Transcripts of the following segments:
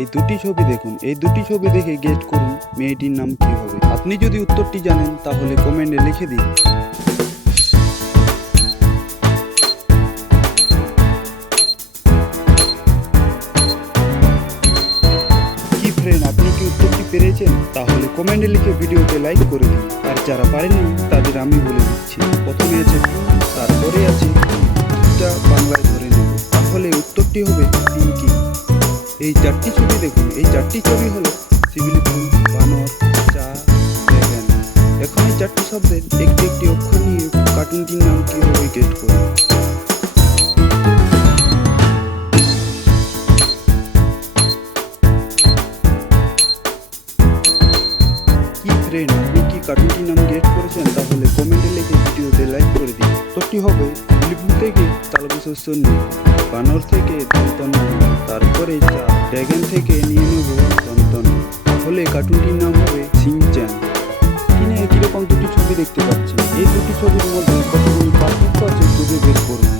এই দুটি ছবি দেখুন। এই দুটি ছবি দেখে গেট করুন মেয়েটির নাম কি হবে। আপনি যদি উত্তরটি জানেন, তাহলে কমেন্টে লিখে দিন। কি ফ্রেন্ড আপনি কি উত্তরটি পেরেছেন? তাহলে কমেন্টে লিখে ভিডিওতে লাইক করে দিন। আর যারা পারেননি, তাদের আমি বলে দিচ্ছি। প্রথমে আছে, তারপরে আছে বাংলায় ধরে নেব। তাহলে উত্তরটি হবে এই চারটি ছবি দেখুন। এই চারটি ছবি হলো ফুল বানর, চা ড্রাগন এখন এই চারটি শব্দের একটি একটি অক্ষর নিয়ে কার্টুনটির নাম কীভাবে গেট করুন আপনি কি কার্টুনটির নাম গেট করেছেন? তাহলে কমেন্টে লিখে ভিডিওতে লাইক করে দিন। উত্তরটি হবে লিপু থেকে তালবিশস্য নিয়ে, বানর থেকে দন্তন তারপরে চা। ড্রাগন থেকে নিয়ে নেব দন্তন তাহলে কার্টুনটির নাম হবে সিনচ্যান কিনে একই রকম দুটি ছবি দেখতে পাচ্ছেন? এই দুটি ছবির মধ্যে কতগুলি পার্থক্য আছে খুঁজে বের করুন।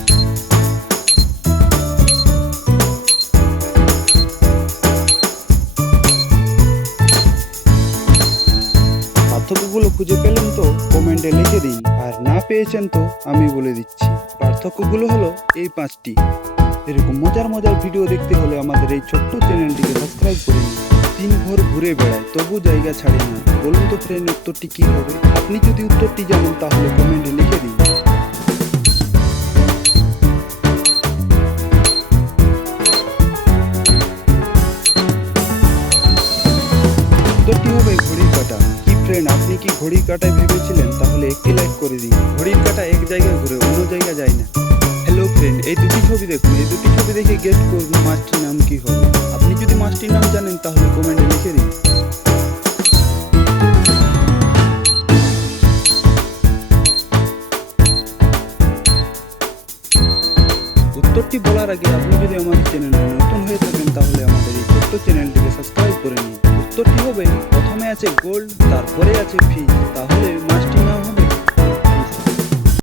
পার্থক্যগুলো খুঁজে পেলেন তো, কমেন্টে লিখে দিন। আর না পেয়েছেন তো, আমি বলে দিচ্ছি। পার্থক্যগুলো হলো এই পাঁচটি। এরকম মজার মজার ভিডিও দেখতে হলে আমাদের এই ছোট্ট চ্যানেলটিকে সাবস্ক্রাইব করে নিন। দিন ভর ঘুরে বেড়ায়, তবু জায়গা ছাড়ে না। বলুন তো ফ্রেন্ড উত্তরটি কি হবে? আপনি যদি উত্তরটি জানেন, তাহলে কমেন্টে লিখে দিন। উত্তরটি কাঁটা। আপনি কি ঘড়ির কাঁটায় ভেবেছিলেন? তাহলে একটি লাইক করে দিন। ঘড়ির কাঁটা এক জায়গায় ঘুরে অন্য জায়গায় যায় না। হ্যালো ফ্রেন্ড এই ছবি দেখুন, এই দুটি ছবি দেখে গেট করুন মাছটির নাম কি হবে। আপনি যদি মাছটির নাম জানেন, তাহলে কমেন্টে লিখে দিন। উত্তরটি বলার আগে আপনি যদি আমাদের চ্যানেলে নতুন হয়ে থাকেন, তাহলে আমাদের এই ছোট্ট চ্যানেলটিকে সাবস্ক্রাইব করে নিন। উত্তরটি হবে, প্রথমে আছে গোল্ড তারপরে আছে ফিশ তাহলে